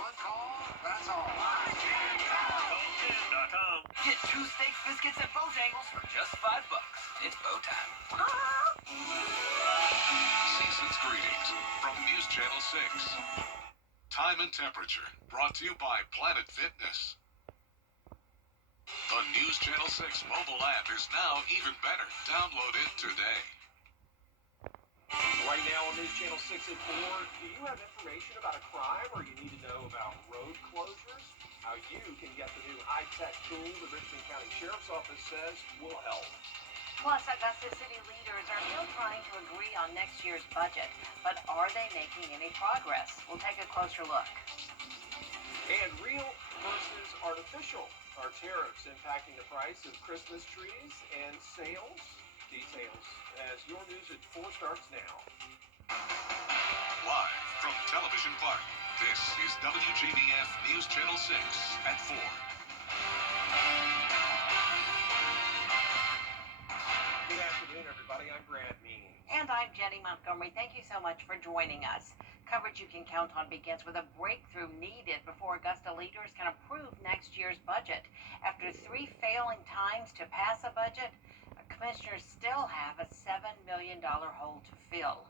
one call, that's all. Call10.com. Get 2 steak biscuits at Bojangles for just $5. It's bow time. Season's greetings from News Channel 6. Time and temperature brought to you by Planet Fitness. The News Channel 6 mobile app is now even better. Download it today. Right now on News Channel 6 at 4, do you have information about a crime or you need to know about road closures? How you can get the new high-tech tool the Richmond County Sheriff's Office says will help. Plus, Augusta city leaders are still trying to agree on next year's budget, but are they making any progress? We'll take a closer look. And real versus artificial. Are tariffs impacting the price of Christmas trees and sales? Details as your News at 4 starts now. Live from Television Park, this is WJBF News Channel 6 at 4. Good afternoon, everybody. I'm Brad Meany. And I'm Jenny Montgomery. Thank you so much for joining us. Coverage you can count on begins with a breakthrough needed before Augusta leaders can approve next year's budget. After 3 failing times to pass a budget, commissioners still have a $7 million hole to fill.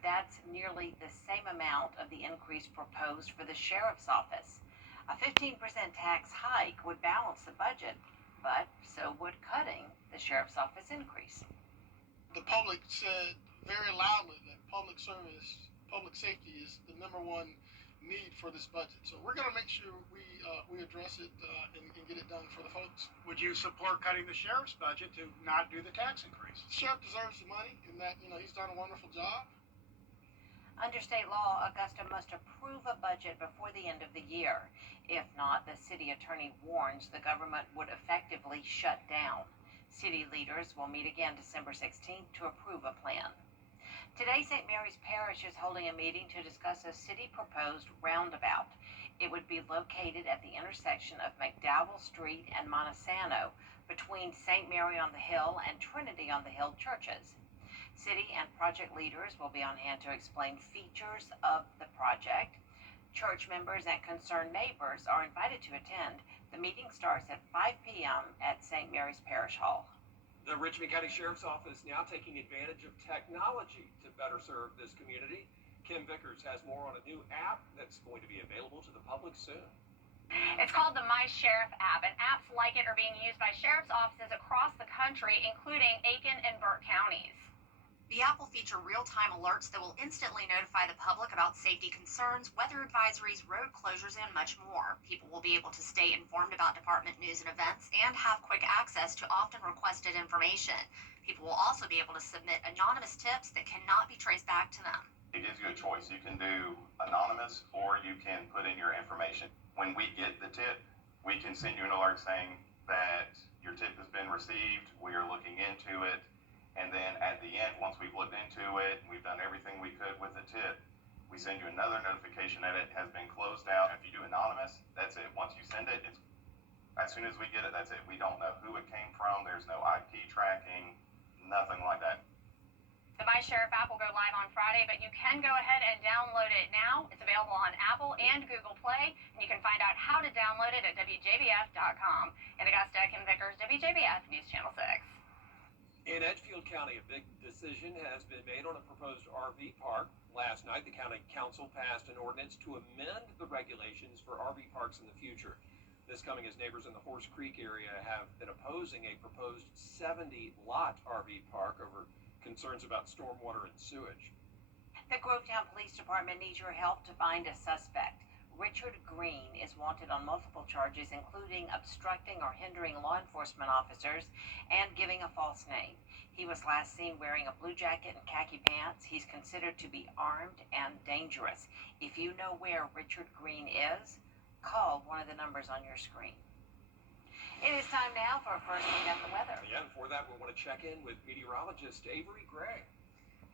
That's nearly the same amount of the increase proposed for the sheriff's office. A 15% tax hike would balance the budget, but so would cutting the sheriff's office increase. The public said very loudly that public service, public safety is the number one need for this budget. So we're going to make sure we address it and get it done for the folks. Would you support cutting the sheriff's budget to not do the tax increase? The sheriff deserves the money, and that he's done a wonderful job. Under state law, Augusta must approve a budget before the end of the year. If not, the city attorney warns the government would effectively shut down. City leaders will meet again December 16th to approve a plan. Today, St. Mary's Parish is holding a meeting to discuss a city-proposed roundabout. It would be located at the intersection of McDowell Street and Montesano between St. Mary on the Hill and Trinity on the Hill churches. City and project leaders will be on hand to explain features of the project. Church members and concerned neighbors are invited to attend. The meeting starts at 5 p.m. at St. Mary's Parish Hall. The Richmond County Sheriff's Office now taking advantage of technology to better serve this community. Kim Vickers has more on a new app that's going to be available to the public soon. It's called the My Sheriff app, and apps like it are being used by sheriff's offices across the country, including Aiken and Burke counties. The app will feature real-time alerts that will instantly notify the public about safety concerns, weather advisories, road closures, and much more. People will be able to stay informed about department news and events and have quick access to often requested information. People will also be able to submit anonymous tips that cannot be traced back to them. It gives you a choice. You can do anonymous or you can put in your information. When we get the tip, we can send you an alert saying that your tip has been received, we are looking into it. And then at the end, once we've looked into it, we've done everything we could with the tip, we send you another notification that it has been closed out. If you do anonymous, that's it. Once you send it, it's as soon as we get it, that's it. We don't know who it came from. There's no IP tracking, nothing like that. The My Sheriff app will go live on Friday, but you can go ahead and download it now. It's available on Apple and Google Play, and you can find out how to download it at WJBF.com. In Augusta, Kim Vickers, WJBF News Channel 6. In Edgefield County, a big decision has been made on a proposed RV park. Last night, the county council passed an ordinance to amend the regulations for RV parks in the future. This coming as neighbors in the Horse Creek area have been opposing a proposed 70-lot RV park over concerns about stormwater and sewage. The Grovetown Police Department needs your help to find a suspect. Richard Green is wanted on multiple charges, including obstructing or hindering law enforcement officers and giving a false name. He was last seen wearing a blue jacket and khaki pants. He's considered to be armed and dangerous. If you know where Richard Green is, call one of the numbers on your screen. It is time now for a first look at the weather. Yeah, and for that, we want to check in with meteorologist Avery Gray.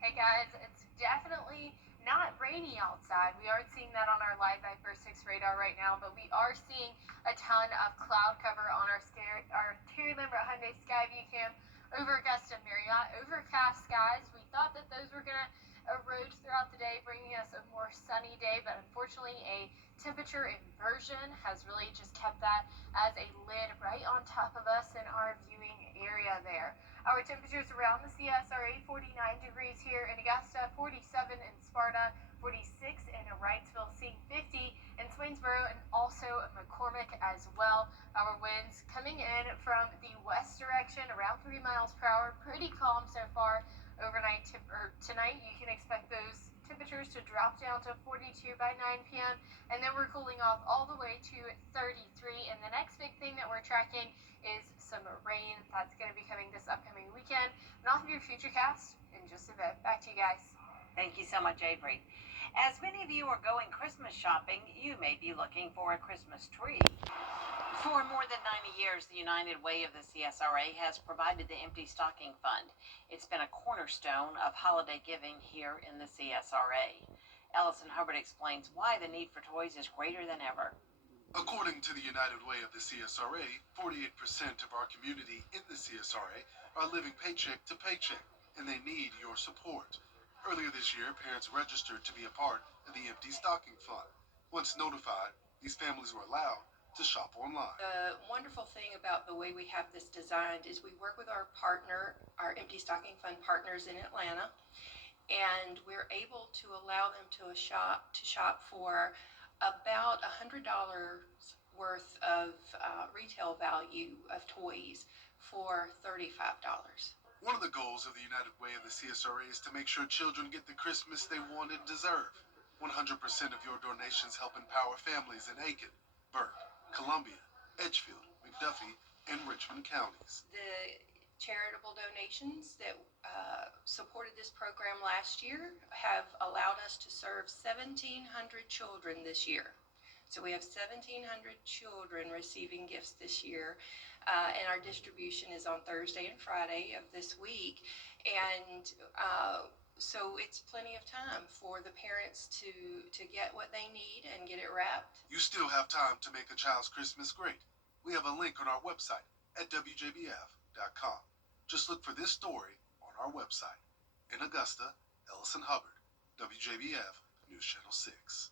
Hey guys, it's definitely not rainy outside. We aren't seeing that on our live Viper 6 radar right now, but we are seeing a ton of cloud cover on our Terry Lambert Hyundai Skyview cam over Augusta Marriott. Overcast skies. We thought that those were going to erode throughout the day, bringing us a more sunny day, but unfortunately a temperature inversion has really just kept that as a lid right on top of us in our viewing area there. Our temperatures around the CSRA, 49 degrees here in Augusta, 47 in Sparta, 46 in Wrightsville, seeing 50 in Swainsboro, and also McCormick as well. Our winds coming in from the west direction around 3 miles per hour. Pretty calm so far. Overnight tonight, you can expect those temperatures to drop down to 42 by 9 p.m. and then we're cooling off all the way to 33. And the next big thing that we're tracking is some rain that's going to be coming this upcoming weekend. And off of your futurecast in just a bit. Back to you guys. Thank you so much, Avery. As many of you are going Christmas shopping, you may be looking for a Christmas tree. For more than 90 years, the United Way of the CSRA has provided the Empty Stocking Fund. It's been a cornerstone of holiday giving here in the CSRA. Ellison Hubbard explains why the need for toys is greater than ever. According to the United Way of the CSRA, 48% of our community in the CSRA are living paycheck to paycheck, and they need your support. Earlier this year, parents registered to be a part of the Empty Stocking Fund. Once notified, these families were allowed to shop online. The wonderful thing about the way we have this designed is we work with our partner, our Empty Stocking Fund partners in Atlanta, and we're able to allow them to shop for about $100 worth of retail value of toys for $35. One of the goals of the United Way of the CSRA is to make sure children get the Christmas they want and deserve. 100% of your donations help empower families in Aiken, Burke, Columbia, Edgefield, McDuffie, and Richmond counties. The charitable donations that supported this program last year have allowed us to serve 1,700 children this year. So we have 1,700 children receiving gifts this year, and our distribution is on Thursday and Friday of this week. And so it's plenty of time for the parents to get what they need and get it wrapped. You still have time to make a child's Christmas great. We have a link on our website at WJBF.com. Just look for this story on our website. In Augusta, Ellison Hubbard, WJBF News Channel 6.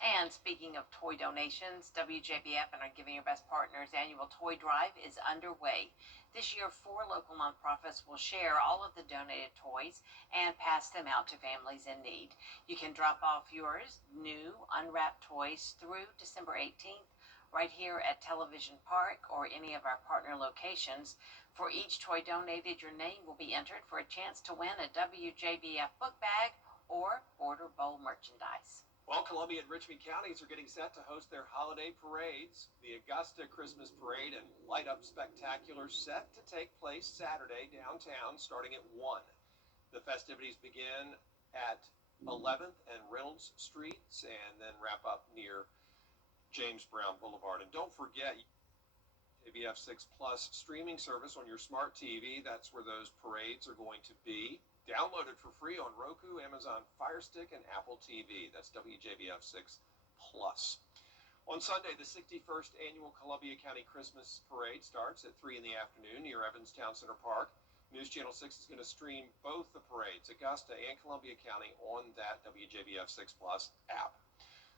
And speaking of toy donations, WJBF and our Giving Your Best Partners annual toy drive is underway. This year, 4 local nonprofits will share all of the donated toys and pass them out to families in need. You can drop off yours, new, unwrapped toys through December 18th right here at Television Park or any of our partner locations. For each toy donated, your name will be entered for a chance to win a WJBF book bag or Border Bowl merchandise. Well, Columbia and Richmond counties are getting set to host their holiday parades. The Augusta Christmas Parade and Light Up Spectacular set to take place Saturday downtown starting at 1. The festivities begin at 11th and Reynolds Streets and then wrap up near James Brown Boulevard. And don't forget, WJBF 6 Plus streaming service on your smart TV. That's where those parades are going to be. Download it for free on Roku, Amazon Fire Stick, and Apple TV. That's WJBF 6 Plus. On Sunday, the 61st Annual Columbia County Christmas Parade starts at 3 in the afternoon near Evanstown Center Park. News Channel 6 is going to stream both the parades, Augusta and Columbia County, on that WJBF 6 Plus app.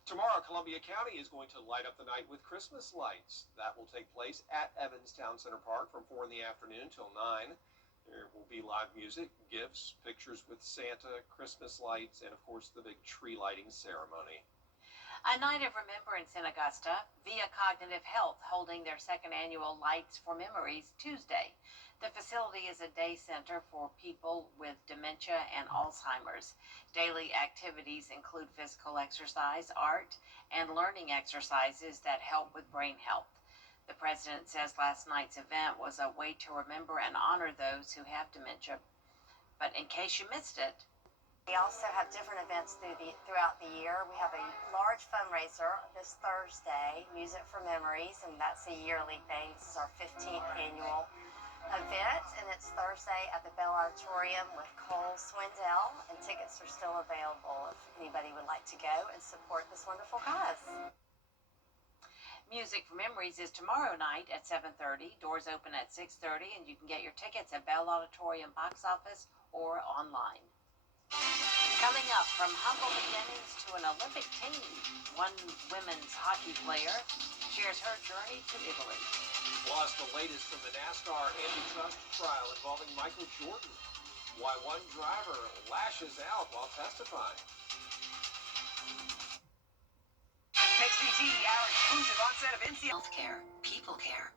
Tomorrow, Columbia County is going to light up the night with Christmas lights. That will take place at Evanstown Center Park from 4 in the afternoon till 9. There will be live music, gifts, pictures with Santa, Christmas lights, and of course the big tree lighting ceremony. A night of remembrance in Augusta, Via Cognitive Health holding their 2nd annual Lights for Memories Tuesday. The facility is a day center for people with dementia and Alzheimer's. Daily activities include physical exercise, art, and learning exercises that help with brain health. The president says last night's event was a way to remember and honor those who have dementia. But in case you missed it, we also have different events throughout the year. We have a large fundraiser this Thursday, Music for Memories, and that's a yearly thing. This is our 15th annual event, and it's Thursday at the Bell Auditorium with Cole Swindell, and tickets are still available if anybody would like to go and support this wonderful cause. Music for Memories is tomorrow night at 7:30. Doors open at 6:30, and you can get your tickets at Bell Auditorium box office or online. Coming up, from humble beginnings to an Olympic team, one women's hockey player shares her journey to Italy. Plus, the latest from the NASCAR antitrust trial involving Michael Jordan. Why one driver lashes out while testifying. XDT, our exclusive onset of NCAA. Healthcare, people care.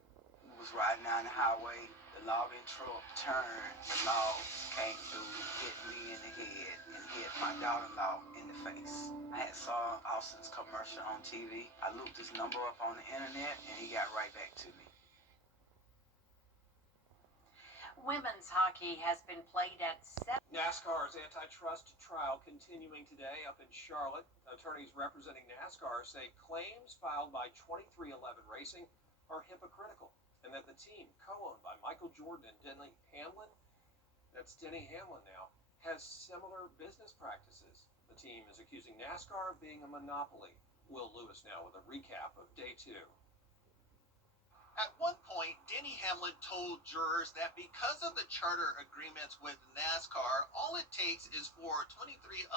Was riding down the highway, the logging truck turned, the log came through, hit me in the head, and hit my daughter-in-law in the face. I had saw Austin's commercial on TV. I looked his number up on the internet, and he got right back to me. Women's hockey has been played at 7. NASCAR's antitrust trial continuing today up in Charlotte. Attorneys representing NASCAR say claims filed by 2311 Racing are hypocritical, and that the team, co-owned by Michael Jordan and Denny Hamlin, that's Denny Hamlin now, has similar business practices. The team is accusing NASCAR of being a monopoly. Will Lewis now with a recap of day 2. At one point, Denny Hamlin told jurors that because of the charter agreements with NASCAR, all it takes is for 2311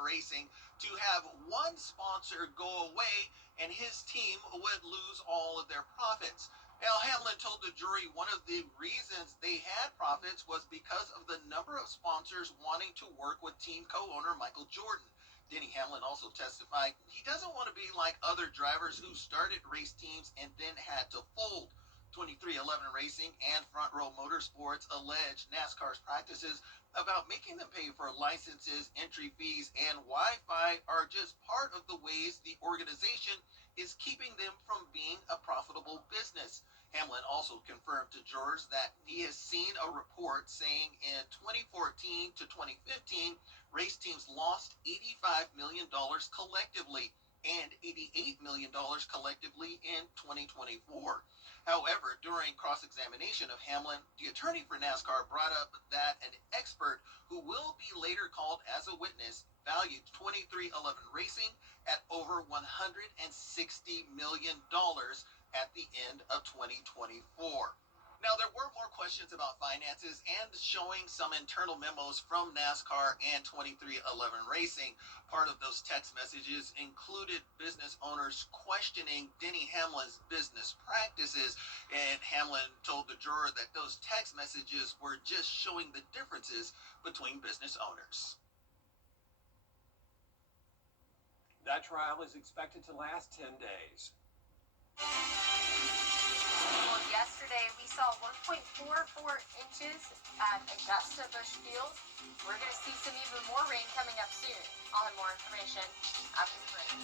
Racing to have one sponsor go away and his team would lose all of their profits. Now, Hamlin told the jury one of the reasons they had profits was because of the number of sponsors wanting to work with team co-owner Michael Jordan. Denny Hamlin also testified he doesn't want to be like other drivers who started race teams and then had to fold. 2311 Racing and Front Row Motorsports allege NASCAR's practices about making them pay for licenses, entry fees, and Wi-Fi are just part of the ways the organization is keeping them from being a profitable business. Hamlin also confirmed to jurors that he has seen a report saying in 2014 to 2015, race teams lost $85 million collectively and $88 million collectively in 2024. However, during cross-examination of Hamlin, the attorney for NASCAR brought up that an expert who will be later called as a witness valued 2311 Racing at over $160 million at the end of 2024. Now, there were more questions about finances and showing some internal memos from NASCAR and 2311 Racing. Part of those text messages included business owners questioning Denny Hamlin's business practices, and Hamlin told the juror that those text messages were just showing the differences between business owners. That trial is expected to last 10 days. Well, yesterday we saw 1.44 inches at Augusta Busch Field. We're going to see some even more rain coming up soon. I'll have more information after the break.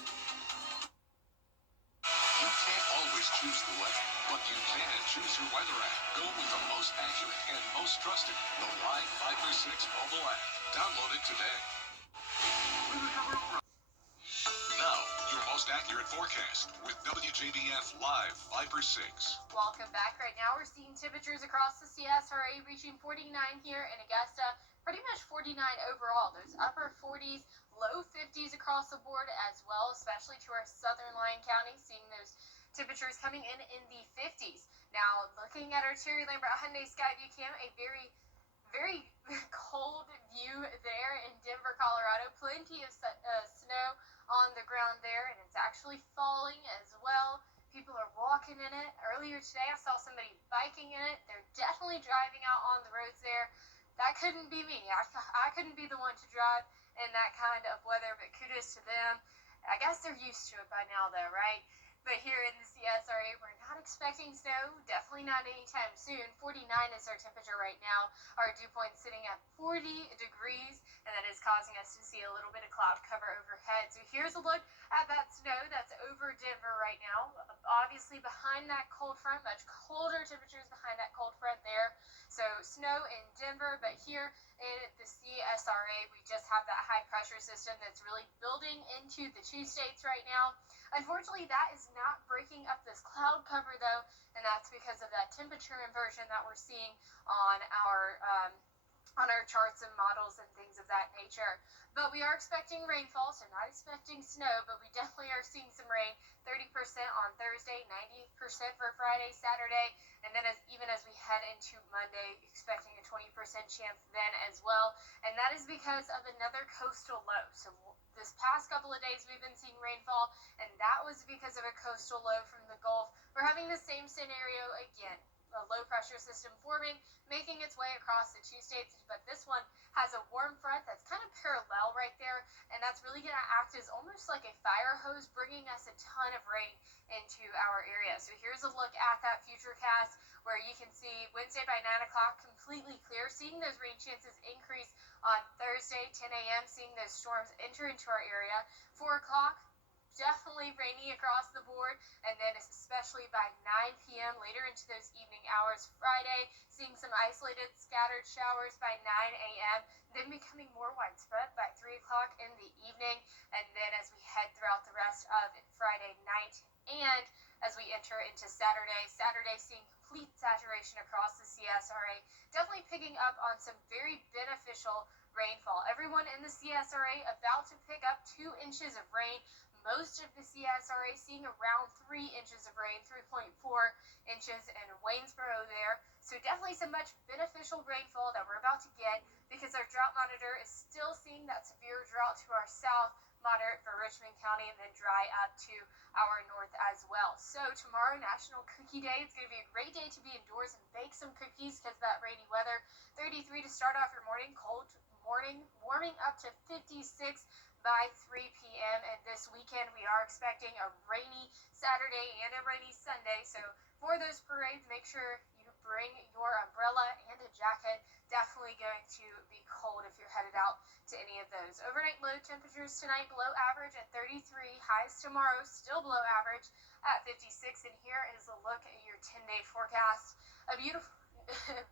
You can't always choose the weather, but you can choose your weather app. Go with the most accurate and most trusted, the Live 536 mobile app. Download it today. Now, your most accurate forecast with WJBF Live 536. Welcome back. Right now we're seeing temperatures across the CSRA reaching 49 here in Augusta, pretty much 49 overall. Those upper 40s, low 50s across the board as well, especially to our southern Lyon County, seeing those temperatures coming in the 50s. Now, looking at our Terry Lambert Hyundai Skyview Cam, a very cold view there in Denver, Colorado. Plenty of snow on the ground there, and it's actually falling as well. People are walking in it. Earlier today, I saw somebody biking in it. They're definitely driving out on the roads there. That couldn't be me. I couldn't be the one to drive in that kind of weather, but kudos to them. I guess they're used to it by now, though, right? But here in the CSRA, we're not expecting snow, definitely not anytime soon. 49 is our temperature right now. Our dew point sitting at 40 degrees, and that is causing us to see a little bit of cloud cover overhead. So here's a look at that snow that's over Denver right now. Obviously behind that cold front, much colder temperatures behind that cold front there. So snow in Denver, but here in the CSRA, we just have that high pressure system that's really building into the two states right now. Unfortunately, that is not breaking up this cloud cover, though, and that's because of that temperature inversion that we're seeing on on our charts and models and things of that nature. But we are expecting rainfall, so not expecting snow, but we definitely are seeing some rain. 30% on Thursday, 90% for Friday, Saturday, and then even as we head into Monday, expecting a 20% chance then as well. And that is because of another coastal low. So this past couple of days we've been seeing rainfall, and that was because of a coastal low from the Gulf. We're having the same scenario again. A low pressure system forming, making its way across the two states, but this one has a warm front that's kind of parallel right there, and that's really going to act as almost like a fire hose, bringing us a ton of rain into our area. So here's a look at that future cast where you can see Wednesday by 9 o'clock completely clear, seeing those rain chances increase on Thursday 10 a.m., seeing those storms enter into our area. 4 o'clock, definitely rainy across the board, and then especially by 9 p.m. later into those evening hours. Friday, seeing some isolated scattered showers by 9 a.m., then becoming more widespread by 3 o'clock in the evening, and then as we head throughout the rest of Friday night and as we enter into Saturday seeing complete saturation across the CSRA, definitely picking up on some very beneficial rainfall. Everyone in the CSRA about to pick up 2 inches of rain. Most of the CSRA seeing around 3 inches of rain, 3.4 inches in Waynesboro there. So definitely some much beneficial rainfall that we're about to get because our drought monitor is still seeing that severe drought to our south, moderate for Richmond County, and then dry up to our north as well. So tomorrow, National Cookie Day. It's going to be a great day to be indoors and bake some cookies because of that rainy weather. 33 to start off your morning, cold morning, warming up to 56 by 3 p.m. And this weekend we are expecting a rainy Saturday and a rainy Sunday. So for those parades, make sure you bring your umbrella and a jacket. Definitely going to be cold if you're headed out to any of those. Overnight low temperatures tonight below average at 33. Highs tomorrow still below average at 56. And here is a look at your 10-day forecast. A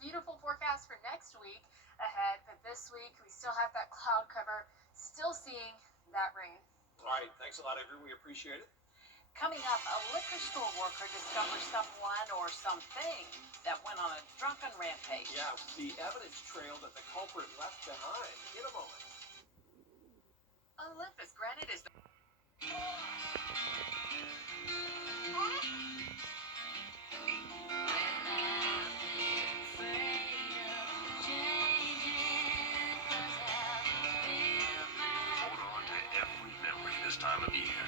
beautiful forecast for next week ahead, but this week we still have that cloud cover, still seeing that rain. All right, thanks a lot, Avery. We appreciate it. Coming up, a liquor store worker discovers someone or something that went on a drunken rampage. Yeah, the evidence trail that the culprit left behind. In a moment. Olympus Granite is the Hold on to every memory this time of year.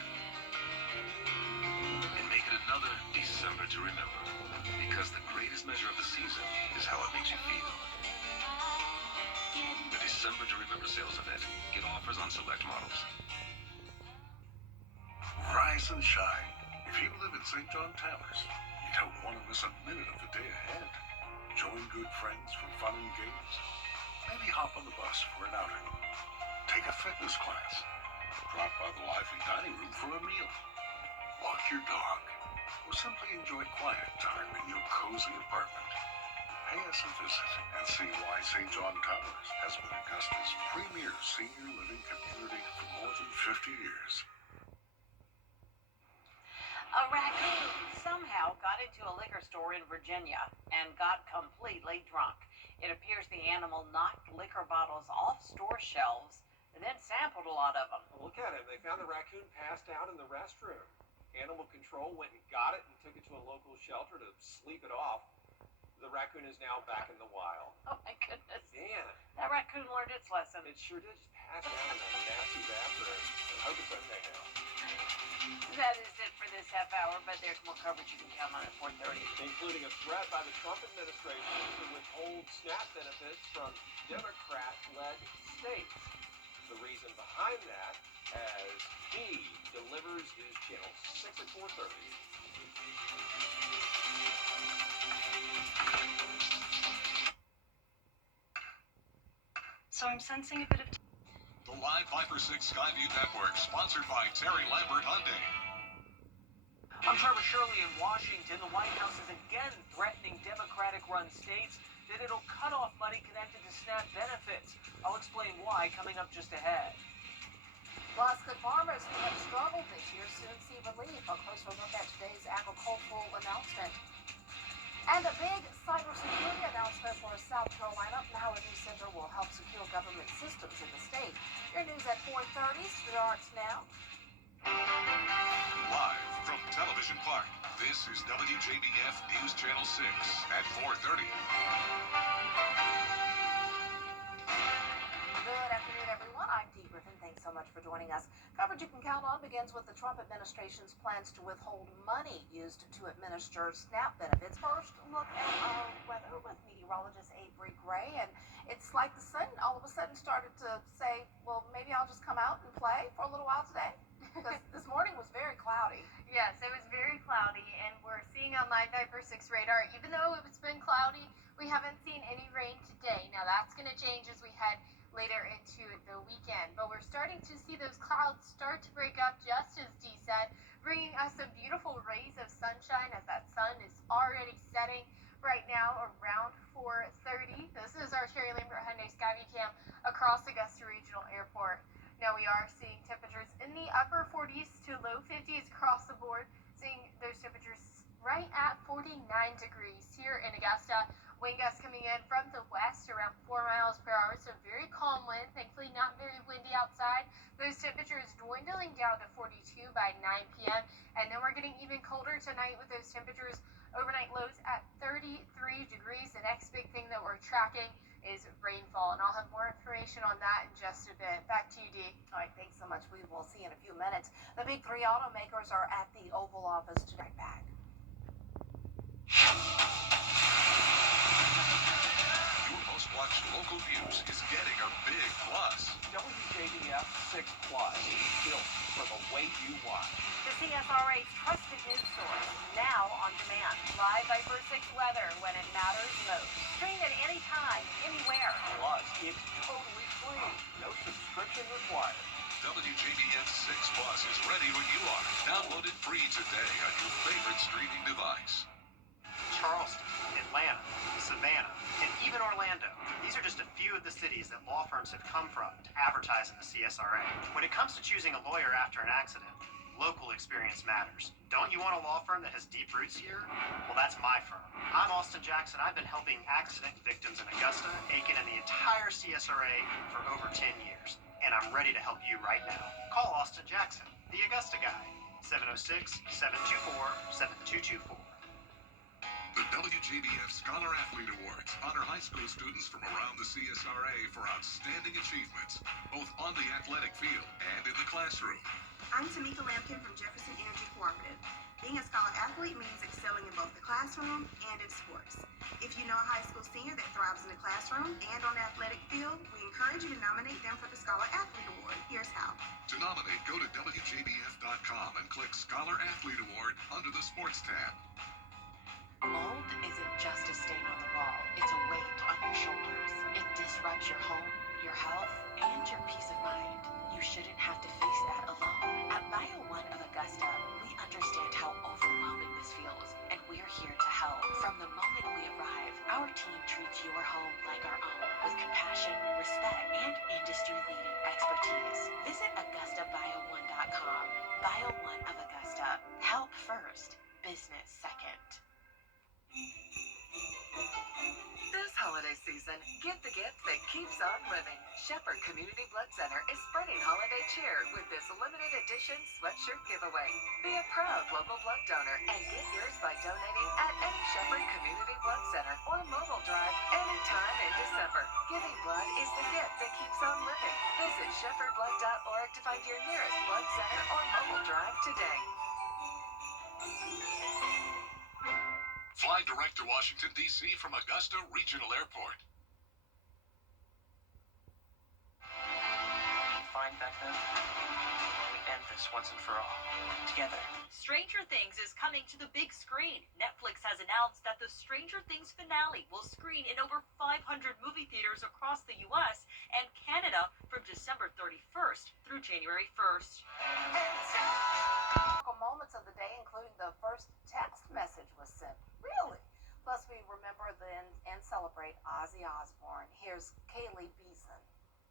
And make it another December to remember. Because the greatest measure of the season is how it makes you feel. The December to Remember sales event. Get offers on select models. Rise and shine. If you live in St. John Towers, you don't want to miss a minute of the day ahead. Join good friends for fun and games. Maybe hop on the bus for an outing. Take a fitness class. Drop by the lively dining room for a meal. Walk your dog. Or simply enjoy quiet time in your cozy apartment. Pay us a visit and see why St. John Towers has been Augusta's premier senior living community for more than 50 years. A raccoon somehow got into a liquor store in Virginia and got completely drunk. It appears the animal knocked liquor bottles off store shelves and then sampled a lot of them. Look at it. They found the raccoon passed out in the restroom. Animal control went and got it and took it to a local shelter to sleep it off. The raccoon is now back in the wild. Oh my goodness. Man. That raccoon learned its lesson. It sure did just pass out in that nasty bathroom. I hope it's okay now. That is it for this half hour, but there's more coverage you can count on at 4:30. Including a threat by the Trump administration to withhold SNAP benefits from Democrat-led states. The reason behind that as he delivers his channel 6 at 4:30. So I'm sensing a bit of... The Live 546 Skyview Network, sponsored by Terry Lambert Hyundai. I'm Trevor Shirley in Washington. The White House is again threatening Democratic-run states that it'll cut off money connected to SNAP benefits. I'll explain why coming up just ahead. Plus, could farmers who have struggled this year soon see relief? A closer look at today's agricultural announcement. And a big cybersecurity announcement. announcement for South Carolina. Now a new center will help secure government systems in the state. Your news at 4:30 starts now. Live from Television Park, this is WJBF News Channel 6 at 4:30. Good afternoon, everyone. I'm Dee Griffin. Thanks so much for joining us. Coverage you can count on begins with the Trump administration's plans to withhold money used to administer SNAP benefits. First, look at our weather with meteorologist Avery Gray. And it's like the sun all of a sudden started to say, well, maybe I'll just come out and play for a little while today. Because this morning was very cloudy. Yes, it was very cloudy, and we're seeing on Live Viper 6 radar, even though it's been cloudy, we haven't seen any rain today. Now that's going to change as we head later into the weekend, but we're starting to see those clouds start to break up, just as Dee said, bringing us some beautiful rays of sunshine as that sun is already setting right now around 4:30. This is our Terry Lambert Hyundai Skyway Cam across Augusta Regional Airport. Now we are seeing temperatures in the upper 40s to low 50s across the board, seeing those temperatures right at 49 degrees here in Augusta. Wind gusts coming in from the west around 4 miles per hour, so very calm wind. Thankfully not very windy outside. Those temperatures dwindling down to 42 by 9 p.m. And then we're getting even colder tonight with those temperatures. Overnight lows at 33 degrees. The next big thing that we're tracking is rainfall, and I'll have more information on that in just a bit. Back to you, Dee. All right, thanks so much. We will see in a few minutes. The big three automakers are at the Oval Office today. Right back. Your most watched local news is getting a big plus. WJBF 6 Plus, built for the way you watch. The CSRA's trusted news source, now on demand. Live Viper 6 weather when it matters most. Stream it anytime, anywhere. Plus, it's totally free. No subscription required. WJBF 6 Plus is ready when you are. Download it free today on your favorite streaming device. Charleston, Atlanta, Savannah, and even Orlando. These are just a few of the cities that law firms have come from to advertise in the CSRA. When it comes to choosing a lawyer after an accident, local experience matters. Don't you want a law firm that has deep roots here? Well, that's my firm. I'm Austin Jackson. I've been helping accident victims in Augusta, Aiken, and the entire CSRA for over 10 years. And I'm ready to help you right now. Call Austin Jackson, the Augusta guy. 706-724-7224. The WJBF Scholar Athlete Awards honor high school students from around the CSRA for outstanding achievements, both on the athletic field and in the classroom. I'm Tamika Lampkin from Jefferson Energy Cooperative. Being a Scholar Athlete means excelling in both the classroom and in sports. If you know a high school senior that thrives in the classroom and on the athletic field, we encourage you to nominate them for the Scholar Athlete Award. Here's how. To nominate, go to WJBF.com and click Scholar Athlete Award under the Sports tab. Mold isn't just a stain on the wall, it's a weight on your shoulders. It disrupts your home, your health, and your peace of mind. You shouldn't have to face that alone. At Bio One of Augusta, we understand how overwhelming this feels, and we're here to help. From the moment we arrive, our team treats your home like our own, with compassion, respect, and industry-leading expertise. Visit AugustaBio1.com. Bio One of Augusta. Help first, business second. This holiday season, get the gift that keeps on living. Shepherd Community Blood Center is spreading holiday cheer with this limited edition sweatshirt giveaway. Be a proud local blood donor and get yours by donating at any Shepherd Community Blood Center or mobile drive anytime in December. Giving blood is the gift that keeps on living. Visit shepherdblood.org to find your nearest blood center or mobile drive today. Fly direct to Washington, D.C. from Augusta Regional Airport. Fine back then. We end this once and for all. Together. Stranger Things is coming to the big screen. Netflix has announced that the Stranger Things finale will screen in over 500 movie theaters across the U.S. and Canada from December 31st through January 1st. Moments of the day, including the first text message was sent. Really? Plus, we remember and celebrate Ozzy Osbourne. Here's Kaylee Beeson.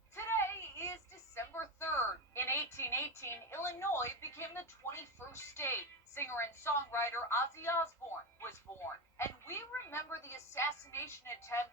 Today is December 3rd. In 1818, Illinois became the 21st state. Singer and songwriter Ozzy Osbourne was born. And we remember the assassination attempt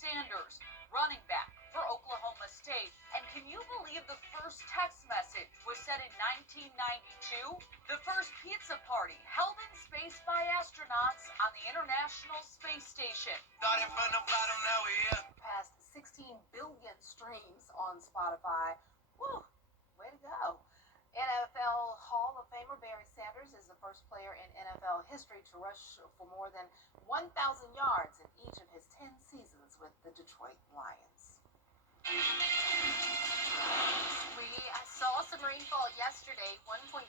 Sanders, running back for Oklahoma State. And can you believe the first text message was sent in 1992? The first pizza party held in space by astronauts on the International Space Station. Past 16 billion streams on Spotify. Woo, way to go. NFL Hall of Famer Barry Sanders is the first player in NFL history to rush for more than 1,000 yards in each of his 10 seasons with the Detroit Lions. We saw some rainfall yesterday, 1.44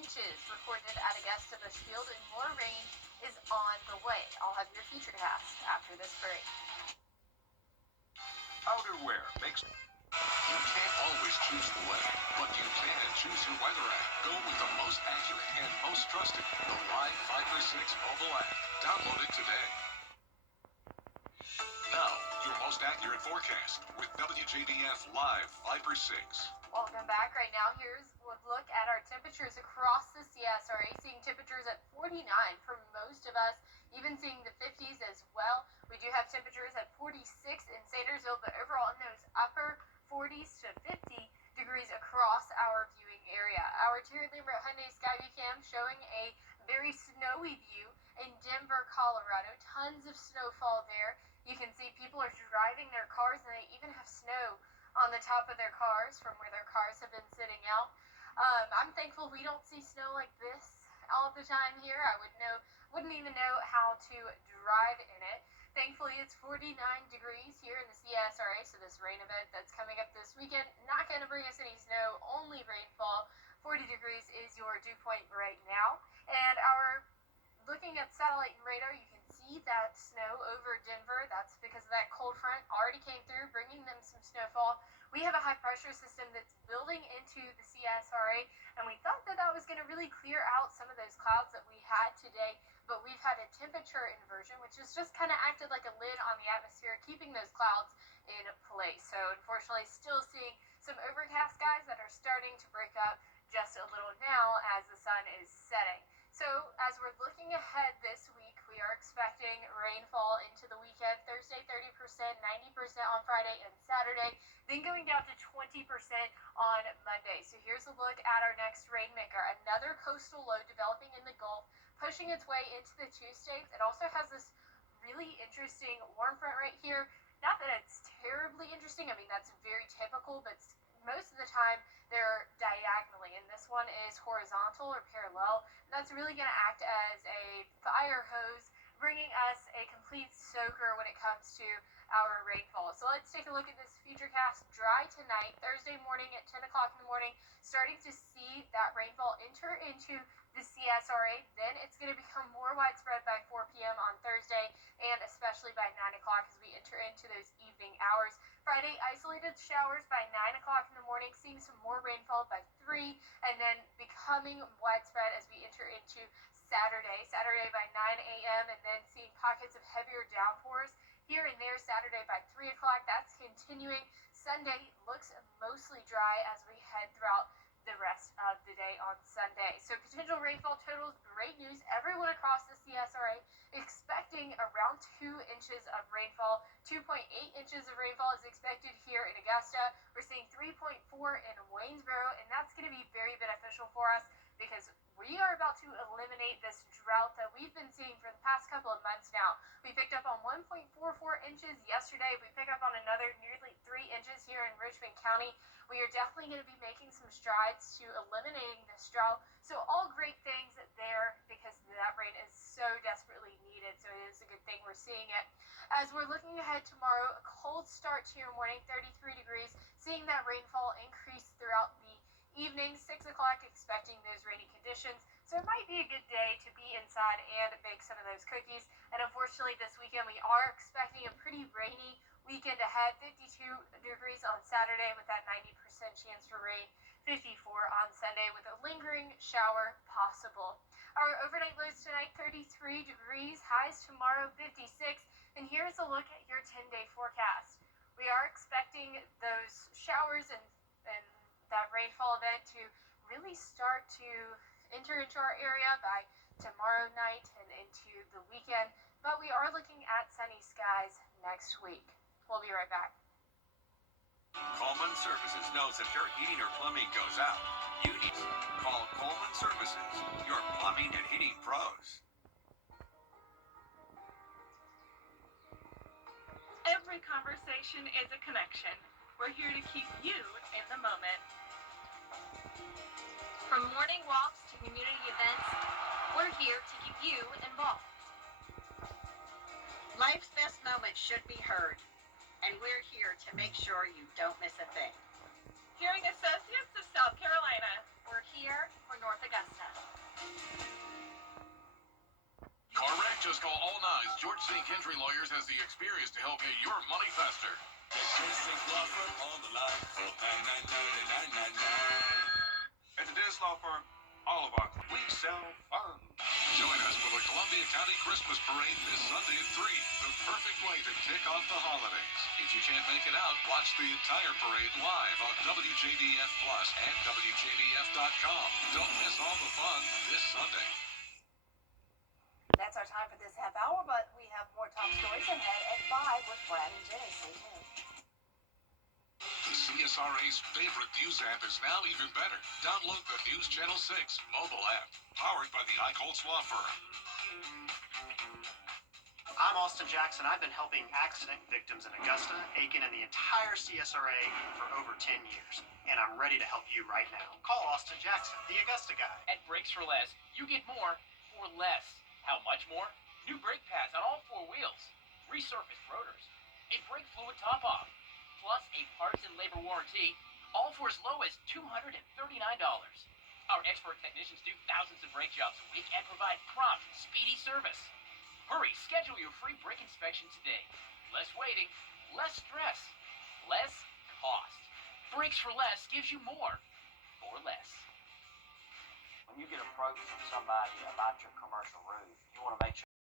inches recorded at Augusta Busch Field, and more rain is on the way. I'll have your Futurecast after this break. Outerwear makes... You can't always choose the weather, but you can choose your weather app. Go with the most accurate and most trusted, the Live 5/6 mobile app. Download it today. Now, your most accurate forecast with WJBF Live 5/6. Welcome back. Right now, here's a look at our temperatures across the CSRA, seeing temperatures at 49 for most of us, even seeing the 50s as well. We do have temperatures at 46 in Sandersville, but overall in those upper 40s to 50 degrees across our viewing area. Our Terry Lambert Hyundai Skyview Cam showing a very snowy view in Denver, Colorado. Tons of snowfall there. You can see people are driving their cars, and they even have snow on the top of their cars from where their cars have been sitting out. I'm thankful we don't see snow like this all the time here. I wouldn't even know how to drive in it. Thankfully, it's 49 degrees here in the CSRA, so this rain event that's coming up this weekend, not going to bring us any snow, only rainfall. 40 degrees is your dew point right now. And looking at satellite and radar, you can see that snow over Denver. That's because of that cold front already came through, bringing them some snowfall. We have a high pressure system that's building into the CSRA, and we thought that was going to really clear out some of those clouds that we had today. But we've had a temperature inversion, which has just kind of acted like a lid on the atmosphere, keeping those clouds in place. So unfortunately, still seeing some overcast skies that are starting to break up just a little now as the sun is setting. So as we're looking ahead this week, we are expecting rainfall into the weekend. Thursday, 30%, 90% on Friday and Saturday, then going down to 20% on Monday. So here's a look at our next rainmaker. Another coastal low developing in the Gulf, pushing its way into the two states. It also has this really interesting warm front right here. Not that it's terribly interesting. I mean, that's very typical, but most of the time they're diagonally, and this one is horizontal or parallel. That's really going to act as a fire hose, bringing us a complete soaker when it comes to our rainfall. So let's take a look at this Futurecast. Dry tonight, Thursday morning at 10 o'clock in the morning, starting to see that rainfall enter into the CSRA. Then it's going to become more widespread by 4 p.m. on Thursday, and especially by 9 o'clock as we enter into those evening hours. Friday, isolated showers by 9 o'clock in the morning, seeing some more rainfall by 3, and then becoming widespread as we enter into Saturday by 9 a.m., and then seeing pockets of heavier downpours here and there Saturday by 3 o'clock. That's continuing. Sunday looks mostly dry as we head throughout the rest of the day on Sunday. So potential rainfall totals, great news. Everyone across the CSRA expecting around 2 inches of rainfall. 2.8 inches of rainfall is expected here in Augusta. We're seeing 3.4 in Waynesboro, and that's going to be very beneficial for us because we are about to eliminate this drought that we've been seeing for the past couple of months now. We picked up on 1.44 inches yesterday. We picked up on another nearly 3 inches here in Richmond County. We are definitely going to be making some strides to eliminating this drought. So all great things there because that rain is so desperately needed. So it is a good thing we're seeing it. As we're looking ahead tomorrow, a cold start to your morning, 33 degrees, seeing that rainfall increase throughout the evening, 6 o'clock, expecting those rainy conditions. So it might be a good day to be inside and bake some of those cookies. And unfortunately, this weekend we are expecting a pretty rainy weekend ahead. 52 degrees on Saturday with that 90% chance for rain. 54 on Sunday with a lingering shower possible. Our overnight lows tonight, 33 degrees. Highs tomorrow, 56. And here's a look at your 10-day forecast. We are expecting those showers and that rainfall event to really start to enter into our area by tomorrow night and into the weekend. But we are looking at sunny skies next week. We'll be right back. Coleman Services knows if your heating or plumbing goes out, you need to call Coleman Services, your plumbing and heating pros. Every conversation is a connection. We're here to keep you in the moment. From morning walks to community events, we're here to keep you involved. Life's best moments should be heard, and we're here to make sure you don't miss a thing. Hearing Associates of South Carolina. We're here for North Augusta. Car wreck? Just call All Nines. George St. Kendry Lawyers has the experience to help get your money faster. Get George St. Law Firm on the line for 999. At the Dennis Law Firm, all of our we sell fun. Join us for the Columbia County Christmas Parade this Sunday at 3. The perfect way to kick off the holidays. If you can't make it out, watch the entire parade live on WJBF Plus and WJBF.com. Don't miss all the fun this Sunday. That's our time for this half hour, but we have more top stories ahead at 5 with Brad and Jenny. Stay tuned. The CSRA's favorite news app is now even better. Download the News Channel 6 mobile app, powered by the Eichholz Law Firm. I'm Austin Jackson. I've been helping accident victims in Augusta, Aiken, and the entire CSRA for over 10 years. And I'm ready to help you right now. Call Austin Jackson, the Augusta guy. At Brakes for Less, you get more for less. How much more? New brake pads on all 4 wheels, resurfaced rotors, a brake fluid top-off, plus a parts and labor warranty, all for as low as $239. Our expert technicians do thousands of brake jobs a week and provide prompt, speedy service. Hurry, schedule your free brake inspection today. Less waiting, less stress, less cost. Brakes for Less gives you more for less. When you get approached from somebody about your commercial roof, you want to make sure